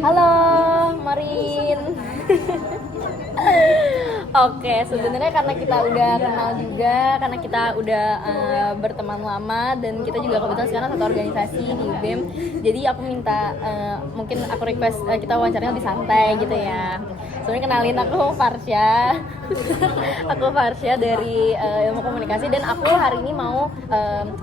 Halo, Marin. Oke, sebenarnya karena kita udah kenal juga, karena kita udah berteman lama dan kita juga kebetulan sekarang satu organisasi di UBM. Jadi aku minta mungkin aku request kita wawancaranya lebih santai gitu ya. Sebenarnya kenalin aku Farsya. Aku Farsya dari Ilmu Komunikasi dan aku hari ini mau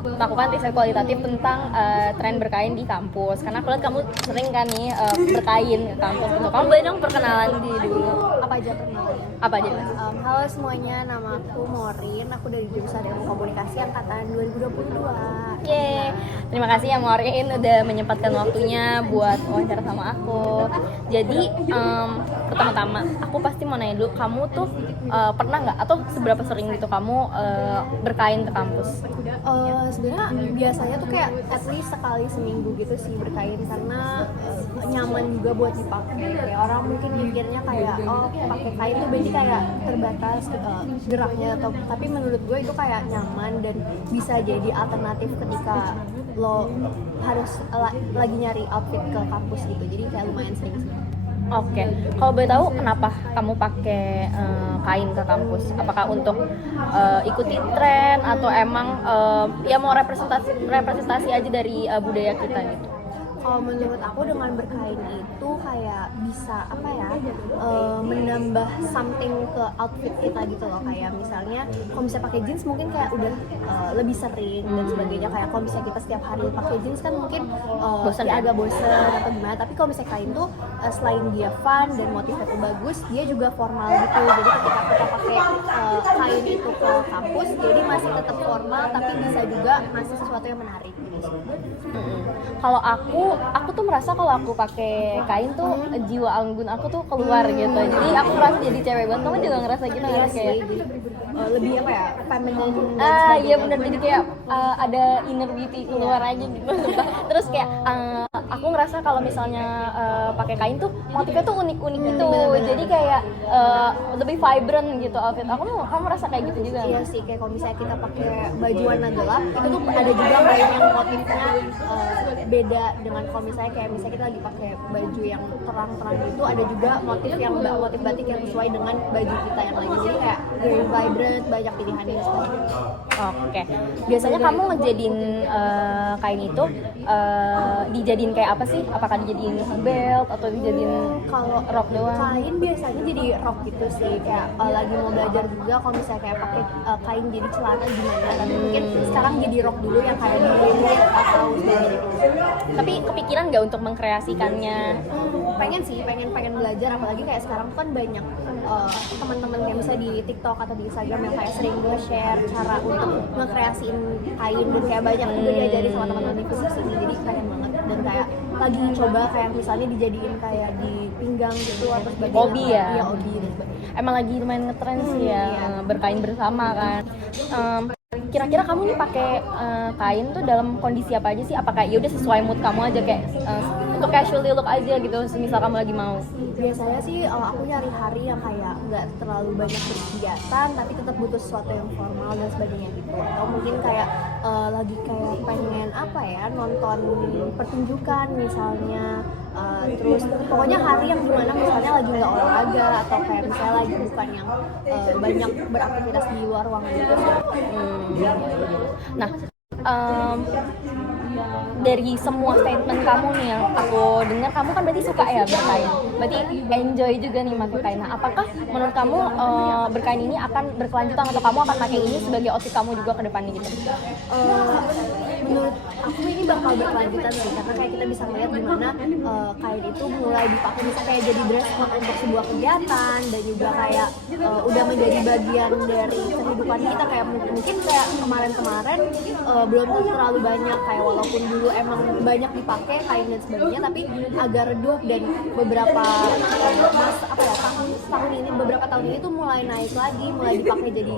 melakukan riset kualitatif tentang tren berkain di kampus. Karena aku lihat kamu sering kan nih berkain ke kampus gitu. Kamu boleh dong perkenalan dulu. Apa aja perkenalannya? Apa aja? Halo semuanya, nama aku Morin. Aku dari jurusan Ilmu Komunikasi angkatan 2022. Yeay, terima kasih ya Morin udah menyempatkan waktunya buat wawancara sama aku. Jadi pertama-tama aku pasti mau nanya dulu, kamu tuh pernah nggak atau seberapa sering gitu kamu berkain ke kampus? Sebenarnya biasanya tuh kayak at least sekali seminggu gitu sih berkain karena nyaman juga buat dipakai. Kayak orang mungkin mikirnya kayak pakai kain tuh berarti kayak terbatas geraknya atau tapi menurut gue itu kayak nyaman dan bisa jadi alternatif ketika lo harus lagi nyari outfit ke kampus gitu. Jadi kayak lumayan sering sih. Oke, kalau boleh tahu kenapa kamu pakai kain ke kampus? Apakah untuk ikuti tren atau emang ya mau representasi aja dari budaya kita gitu? Kalau menurut aku dengan berkain itu kayak bisa apa ya menambah something ke outfit kita gitu loh, kayak misalnya kalau misalnya pakai jeans mungkin kayak udah lebih sering dan sebagainya, kayak kalau misalnya kita setiap hari pakai jeans kan mungkin Bosan ya ya? agak bosen atau gimana, tapi kalau misalnya kain tuh selain dia fun dan motifnya tuh bagus, dia juga formal gitu. Jadi ketika kita pakai kain itu ke kampus jadi masih tetap formal tapi bisa juga ngasih sesuatu yang menarik gitu. Kalau aku tuh merasa kalau aku pakai kain tuh jiwa anggun aku tuh keluar gitu. Jadi aku merasa jadi cewek banget. Kamu juga ngerasa gitu nggak sih? Kayak Jadi lebih apa ya, feminine dan iya sebagainya. bener, jadi kayak ada inner beauty keluar aja gitu. Terus kayak aku ngerasa kalau misalnya pakai kain tuh motifnya tuh unik-unik gitu. Bener-bener. Jadi kayak lebih vibrant gitu outfit. Kamu merasa kayak gitu juga? Iya sih, kayak kalau misalnya kita pakai baju warna gelap itu tuh ada juga kain yang motifnya beda dengan kalau misalnya kita lagi pakai baju yang terang-terang itu, ada juga motif batik yang sesuai dengan baju kita yang lagi, jadi kayak very vibrant, banyak pilihannya seperti itu. Oke. Biasanya kamu ngejadiin kain itu dijadiin kayak apa sih? Apakah dijadiin belt atau dijadiin Kalau rok doang? kain biasanya jadi rok gitu sih, kayak lagi mau belajar juga kalau misalnya kayak pakai kain jadi celana gimana, tapi mungkin sekarang jadi rok dulu yang kayak di leher atau sebagainya gitu. Tapi kepikiran nggak untuk mengkreasikannya? pengen belajar, apalagi kayak sekarang kan banyak teman-teman yang bisa di TikTok atau di Instagram yang kayak sering nge-share cara untuk ngekreasiin kain, dan kayak banyak juga diajarin sama teman-teman di fisik sini, jadi keren banget. Dan kayak lagi coba kayak misalnya dijadiin kayak di pinggang gitu atau sebagainya. Hobi ya? Iya, hobi dan sebagainya. Emang lagi lumayan ngetren sih ya, berkain bersama kan. Kira-kira kamu nih pakai kain tuh dalam kondisi apa aja sih? Apakah ya udah sesuai mood kamu aja, kayak untuk casually look aja gitu, semisal kamu lagi mau? Biasanya sih aku nyari hari yang kayak nggak terlalu banyak berkegiatan tapi tetap butuh sesuatu yang formal dan sebagainya gitu, atau mungkin kayak lagi kayak pengen apa ya, nonton pertunjukan misalnya, terus pokoknya hari yang dimana misalnya lagi nggak olahraga atau kayak misalnya lagi bukan yang banyak beraktivitas di luar ruangan gitu sih. Nah, dari semua statement kamu nih yang aku dengar, kamu kan berarti suka ya berkain, berarti enjoy juga nih pakai kain. Nah, apakah menurut kamu berkain ini akan berkelanjutan atau kamu akan pakai ini sebagai outfit kamu juga ke depannya gitu? Menurut aku ini bakal berkelanjutan sih, karena kayak kita bisa melihat gimana kain itu mulai dipakai bisa kayak jadi dress code untuk sebuah kegiatan, dan juga kayak udah menjadi bagian dari kehidupan kita. Kayak mungkin kayak kemarin-kemarin belum terlalu banyak, kayak walaupun dulu emang banyak dipakai kain dan sebagainya, tapi agak redup, dan beberapa beberapa tahun ini tuh mulai naik lagi, mulai dipakai jadi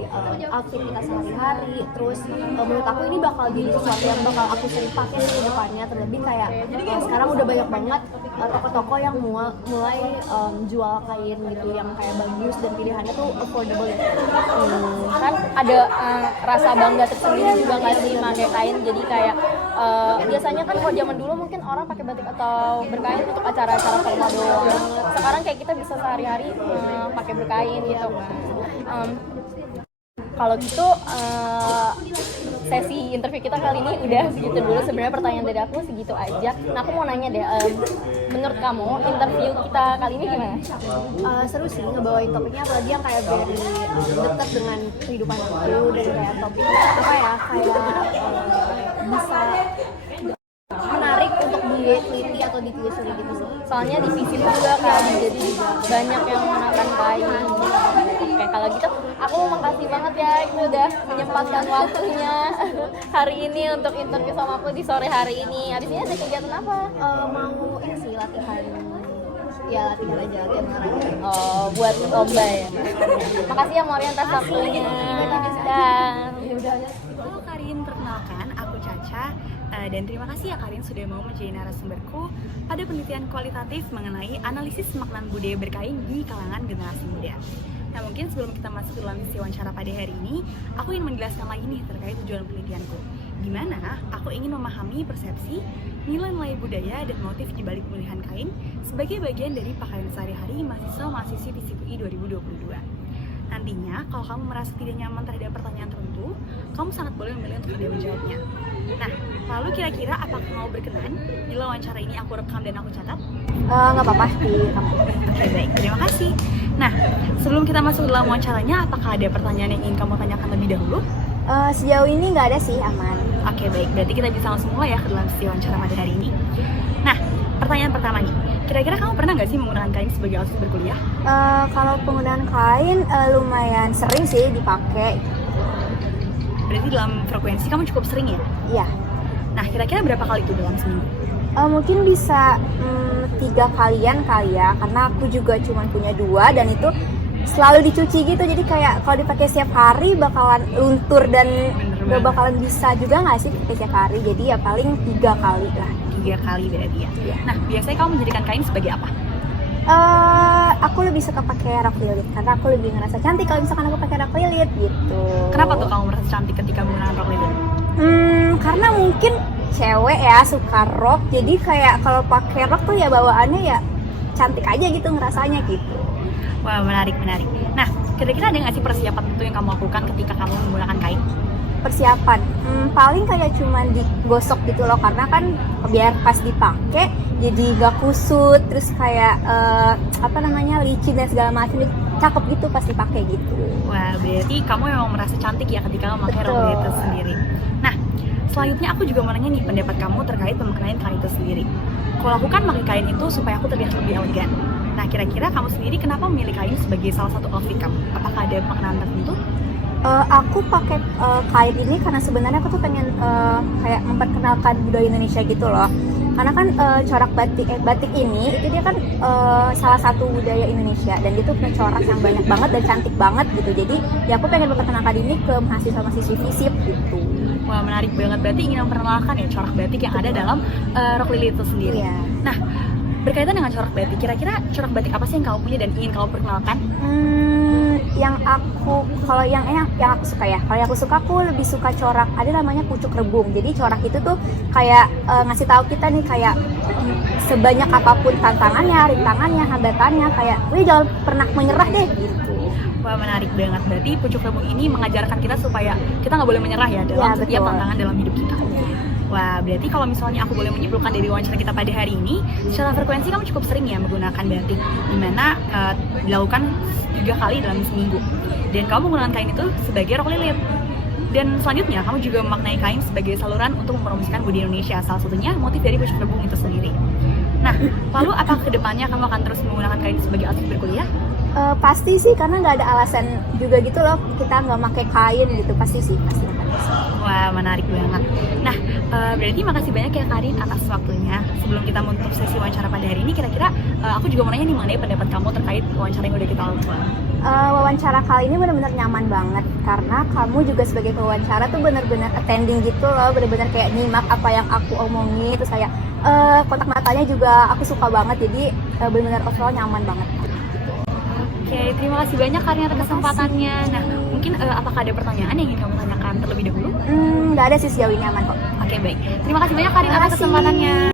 outfit kita sehari-hari. Terus menurut aku ini bakal jadi sesuatu yang bakal aku sering pakai di depannya, terlebih kayak sekarang udah banyak banget toko-toko yang mulai jual kain gitu yang kayak bagus dan pilihannya tuh affordable ya. Kan ada rasa bangga tersendiri juga nggak sih pakai kain, jadi kayak biasanya kan kalau zaman dulu mungkin orang pakai batik atau berkain untuk acara-acara formal doang. Sekarang kayak kita bisa sehari-hari pakai berkain gitu. Kalau gitu sesi interview kita kali ini udah segitu dulu. Sebenarnya pertanyaan dari aku segitu aja. Nah aku mau nanya deh, menurut kamu interview kita kali ini gimana? Seru sih ngebawain topiknya, apalagi yang kayak very dekat dengan kehidupan aku, dan kayak topiknya apa ya, kayak bisa menarik untuk diteliti atau ditelusuri gitu sih. Soalnya di visip juga kan, jadi banyak yang menggunakan kain. Oke, kalau gitu aku makasih banget ya itu udah menyempatkan waktunya hari ini untuk interview sama aku di sore hari ini. Abis ini ada kegiatan apa? Mau ini sih latihan aja, latihan olahraga. Oh, buat lomba ya. Makasih ya Marian atas waktunya. Dan Halo Karin, perkenalkan aku Caca. Dan terima kasih ya Karin sudah mau menjadi narasumberku pada penelitian kualitatif mengenai analisis pemaknaan budaya berkain di kalangan generasi muda. Nah mungkin sebelum kita masuk ke dalam sesi wawancara pada hari ini, aku ingin menjelaskan lagi nih terkait tujuan penelitianku. Di mana aku ingin memahami persepsi, nilai-nilai budaya dan motif di balik pemilihan kain sebagai bagian dari pakaian sehari-hari mahasiswa-mahasiswi FISIP UI 2022. Nantinya, kalau kamu merasa tidak nyaman terhadap pertanyaan tertentu, kamu sangat boleh memilih untuk tidak menjawabnya. Nah, lalu kira-kira apakah kamu berkenan bila wawancara ini aku rekam dan aku catat? Nggak apa-apa sih kamu. Oke, baik. Terima kasih. Nah, sebelum kita masuk dalam wawancaranya, apakah ada pertanyaan yang ingin kamu tanyakan lebih dahulu? Sejauh ini nggak ada sih, aman. Oke, baik. Berarti kita bisa langsung mulai ya ke dalam sesi wawancara pada hari ini. Nah, pertanyaan pertama nih. Kira-kira kamu pernah nggak sih menggunakan kain sebagai alat berkuliah? Kalau penggunaan kain lumayan sering sih dipakai. Berarti dalam frekuensi kamu cukup sering ya? Iya. Nah, kira-kira berapa kali itu dalam seminggu? Mungkin bisa 3 kalian kali ya, karena aku juga cuma punya 2 dan itu selalu dicuci gitu, jadi kayak kalau dipakai setiap hari bakalan luntur dan gak bakalan bisa juga nggak sih pakai setiap hari, jadi ya paling 3 kali lah. 3 kali berarti ya? Iya. Nah, biasanya kamu menjadikan kain sebagai apa? Aku lebih suka pakai rok lilit karena aku lebih ngerasa cantik kalau misalkan aku pakai rok lilit gitu. Kenapa tuh kamu merasa cantik ketika menggunakan rok lilit? Karena mungkin cewek ya suka rok, jadi kayak kalau pakai rok tuh ya bawaannya ya cantik aja gitu ngerasanya gitu. Wah, menarik. Nah, kira-kira ada nggak sih persiapan tertentu yang kamu lakukan ketika kamu menggunakan kain? Persiapan, paling kayak cuman digosok gitu loh, karena kan biar pas dipakai jadi gak kusut, terus kayak licin dan segala macam, cakep gitu pas dipakai gitu. Wah, berarti kamu memang merasa cantik ya ketika memakai rok lilit itu sendiri. Nah, selanjutnya aku juga mau nanya nih pendapat kamu terkait pemaknaan kain itu sendiri. Kalau aku kan pakai kain itu supaya aku terlihat lebih elegan. Nah, kira-kira kamu sendiri kenapa memilih kain sebagai salah satu outfit kamu? Apakah ada makna tertentu? Aku pakai kain ini karena sebenarnya aku tuh pengen kayak memperkenalkan budaya Indonesia gitu loh. Karena kan corak batik ini itu dia kan salah satu budaya Indonesia, dan dia tuh punya corak yang banyak banget dan cantik banget gitu. Jadi ya aku pengen memperkenalkan ini ke mahasiswa-mahasiswi FISIP gitu. Wah, menarik banget. Berarti ingin memperkenalkan ya corak batik yang ada dalam rok lilit itu sendiri. Iya. Nah, berkaitan dengan corak batik, kira-kira corak batik apa sih yang kamu punya dan ingin kamu perkenalkan? Kalau yang aku suka ya, kalau yang aku suka, aku lebih suka corak, ada namanya pucuk rebung. Jadi corak itu tuh kayak ngasih tahu kita nih kayak sebanyak apapun tantangannya, rintangannya, hambatannya, kayak jangan pernah menyerah deh gitu. Wah, menarik banget. Berarti pucuk rebung ini mengajarkan kita supaya kita nggak boleh menyerah ya dalam setiap tantangan dalam hidup kita. Wah, berarti kalau misalnya aku boleh menyimpulkan dari wawancara kita pada hari ini, secara frekuensi kamu cukup sering ya menggunakan batik, dimana dilakukan 3 kali dalam seminggu. Dan kamu menggunakan kain itu sebagai rok lilit. Dan selanjutnya, kamu juga memaknai kain sebagai saluran untuk mempromosikan budaya Indonesia, salah satunya motif dari pucuk rebung itu sendiri. Nah, lalu apakah kedepannya kamu akan terus menggunakan kain sebagai alat berkuliah? Pasti sih, karena nggak ada alasan juga gitu loh kita nggak pakai kain gitu, pasti akan. Wah, menarik banget. Nah, berarti makasih banyak ya Karin atas waktunya. Sebelum kita menutup sesi wawancara pada hari ini, kira-kira aku juga mau nanya nih mengenai pendapat kamu terkait wawancara yang udah kita lakukan. Wawancara kali ini benar-benar nyaman banget, karena kamu juga sebagai pewawancara tuh benar-benar attending gitu loh, benar-benar kayak nyimak apa yang aku omongin, terus kayak kontak matanya juga aku suka banget, jadi benar-benar overall nyaman banget. Oke, terima kasih banyak Karin atas kesempatannya. Nah, mungkin apakah ada pertanyaan yang ingin kamu tanyakan terlebih dahulu? Nggak ada sih, sejauh ini aman kok. Oke baik, terima kasih banyak Karin atas kesempatannya.